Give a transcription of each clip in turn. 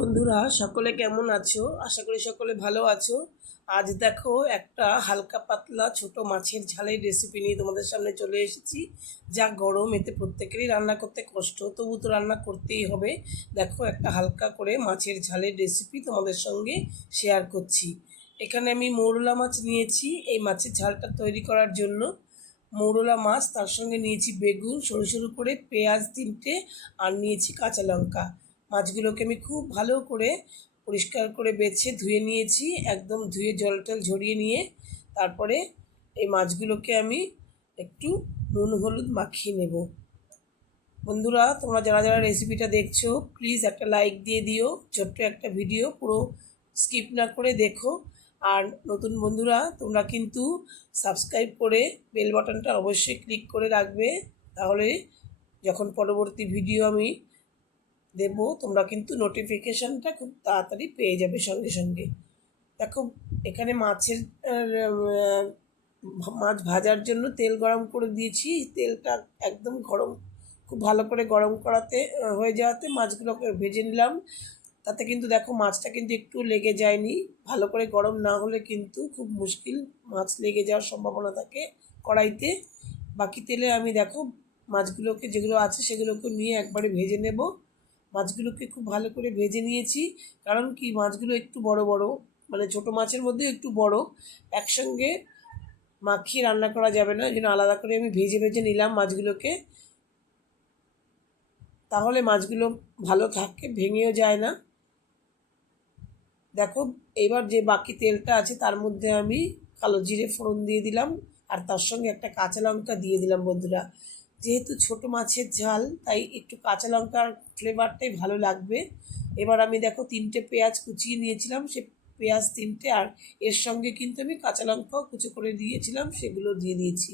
বন্ধুরা সকলে কেমন আছো? আশা করি সকলে ভালো আছো। আজ দেখো একটা হালকা পাতলা ছোট মাছের ঝালের রেসিপি নিয়ে তোমাদের সামনে চলে এসেছি। যা গরম, এতে প্রত্যেকেরই রান্না করতে কষ্ট, তবু তো রান্না করতেই হবে। দেখো একটা হালকা করে মাছের ঝালের রেসিপি তোমাদের সঙ্গে শেয়ার করছি। এখানে আমি মৌরলা মাছ নিয়েছি এই মাছের ঝালটা তৈরি করার জন্য। মৌরলা মাছ, তার সঙ্গে নিয়েছি বেগুন সরু সরু করে, পেঁয়াজ 3টে, আর নিয়েছি কাঁচা লঙ্কা। মাছগুলোকে আমি খুব ভালো করে পরিষ্কার করে বেছে ধুয়ে নিয়েছি, একদম ধুয়ে জল টল ঝরিয়ে নিয়ে তারপরে এই মাছগুলোকে আমি একটু নুন হলুদ মাখিয়ে নেব। বন্ধুরা, তোমরা যারা যারা রেসিপিটা দেখছো প্লিজ একটা লাইক দিয়ে দিও। ছোট্ট একটা ভিডিও, পুরো স্কিপ না করে দেখো। আর নতুন বন্ধুরা তোমরা কিন্তু সাবস্ক্রাইব করে বেল বাটনটা অবশ্যই ক্লিক করে রাখবে, তাহলে যখন পরবর্তী ভিডিও আমি দেব তোমরা কিন্তু নোটিফিকেশানটা খুব তাড়াতাড়ি পেয়ে যাবে সঙ্গে সঙ্গে। দেখো এখানে মাছ ভাজার জন্য তেল গরম করে দিয়েছি। তেলটা একদম গরম, খুব ভালো করে গরম করাতে হয়ে যাওয়াতে মাছগুলোকে ভেজে নিলাম। তাতে কিন্তু দেখো মাছটা কিন্তু একটু লেগে যায়নি। ভালো করে গরম না হলে কিন্তু খুব মুশকিল, মাছ লেগে যাওয়ার সম্ভাবনা থাকে কড়াইতে। বাকি তেলে আমি দেখো মাছগুলোকে যেগুলো আছে সেগুলোকে নিয়ে একবারে ভেজে নেব। মাছগুলোকে খুব ভালো করে ভেজে নিয়েছি, কারণ কি মাছগুলো একটু বড় বড়, মানে ছোটো মাছের মধ্যে একটু বড়, একসঙ্গে মাখিয়ে রান্না করা যাবে না, এই জন্য আলাদা করে আমি ভেজে ভেজে নিলাম মাছগুলোকে। তাহলে মাছগুলো ভালো থাকে, ভেঙেও যায় না। দেখো এবার যে বাকি তেলটা আছে তার মধ্যে আমি কালো জিরে ফোড়ন দিয়ে দিলাম, আর তার সঙ্গে একটা কাঁচা লঙ্কা দিয়ে দিলাম। বন্ধুরা, যেহেতু ছোট মাছের ঝাল তাই একটু কাঁচা লঙ্কার ফ্লেভারটাই ভালো লাগবে। এবার আমি দেখো 3টে পেঁয়াজ কুচিয়ে নিয়েছিলাম, সে পেঁয়াজ 3টে, আর এর সঙ্গে কিন্তু আমি কাঁচা লঙ্কাও কুচি করে দিয়েছিলাম, সেগুলো দিয়ে দিয়েছি।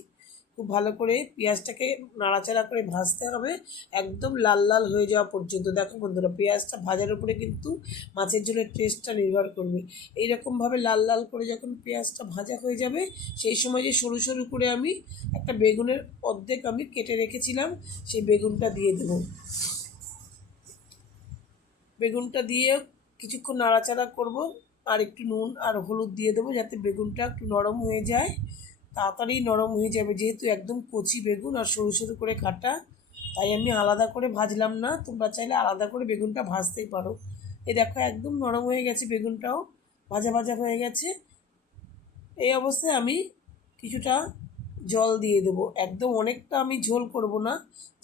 খুব ভালো করে পেঁয়াজটাকে নাড়াচাড়া করে ভাজতে হবে একদম লাল লাল হয়ে যাওয়া পর্যন্ত। দেখো বন্ধুরা, পেঁয়াজটা ভাজার উপরে কিন্তু মাছের ঝোলের টেস্টটা নির্ভর করবে। এইরকমভাবে লাল লাল করে যখন পেঁয়াজটা ভাজা হয়ে যাবে, সেই সময় যে সরু সরু করে আমি একটা বেগুনের অর্ধেক আমি কেটে রেখেছিলাম, সেই বেগুনটা দিয়ে দেবো। বেগুনটা দিয়ে কিছুক্ষণ নাড়াচাড়া করব, আর একটু নুন আর হলুদ দিয়ে দেবো যাতে বেগুনটা একটু নরম হয়ে যায়। তাড়াতাড়ি নরম হয়ে যাবে, যেহেতু একদম কচি বেগুন আর সরু সরু করে কাটা, তাই আমি আলাদা করে ভাজলাম না। তোমরা চাইলে আলাদা করে বেগুনটা ভাজতেই পারো। এই দেখো একদম নরম হয়ে গেছে, বেগুনটাও ভাজা ভাজা হয়ে গেছে। এই অবস্থায় আমি কিছুটা জল দিয়ে দেবো, একদম অনেকটা আমি ঝোল করব না,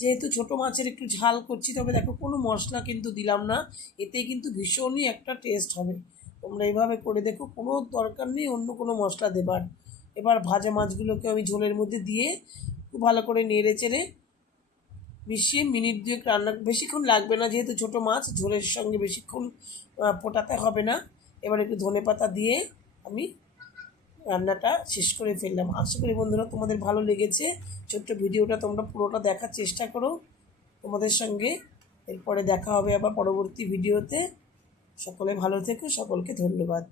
যেহেতু ছোটো মাছের একটু ঝাল করছি। তবে দেখো কোনো মশলা কিন্তু দিলাম না, এতে কিন্তু ভীষণই একটা টেস্ট হবে। তোমরা এইভাবে করে দেখো, কোনো দরকার নেই অন্য কোনো মশলা দেবার। এবার ভাজা মাছগুলোকে আমি ঝোলের মধ্যে দিয়ে খুব ভালো করে নেড়ে চেড়ে মিশিয়ে মিনিট 2 রান্না, বেশিক্ষণ লাগবে না, যেহেতু ছোটো মাছ ঝোলের সঙ্গে বেশিক্ষণ ফোটাতে হবে না। এবার একটু ধনেপাতা দিয়ে আমি রান্নাটা শেষ করে ফেললাম। আশা করি বন্ধুরা তোমাদের ভালো লেগেছে। ছোট্ট ভিডিওটা তোমরা পুরোটা দেখার চেষ্টা করো। তোমাদের সঙ্গে এরপরে দেখা হবে আবার পরবর্তী ভিডিওতে। সকলে ভালো থেকো, সকলকে ধন্যবাদ।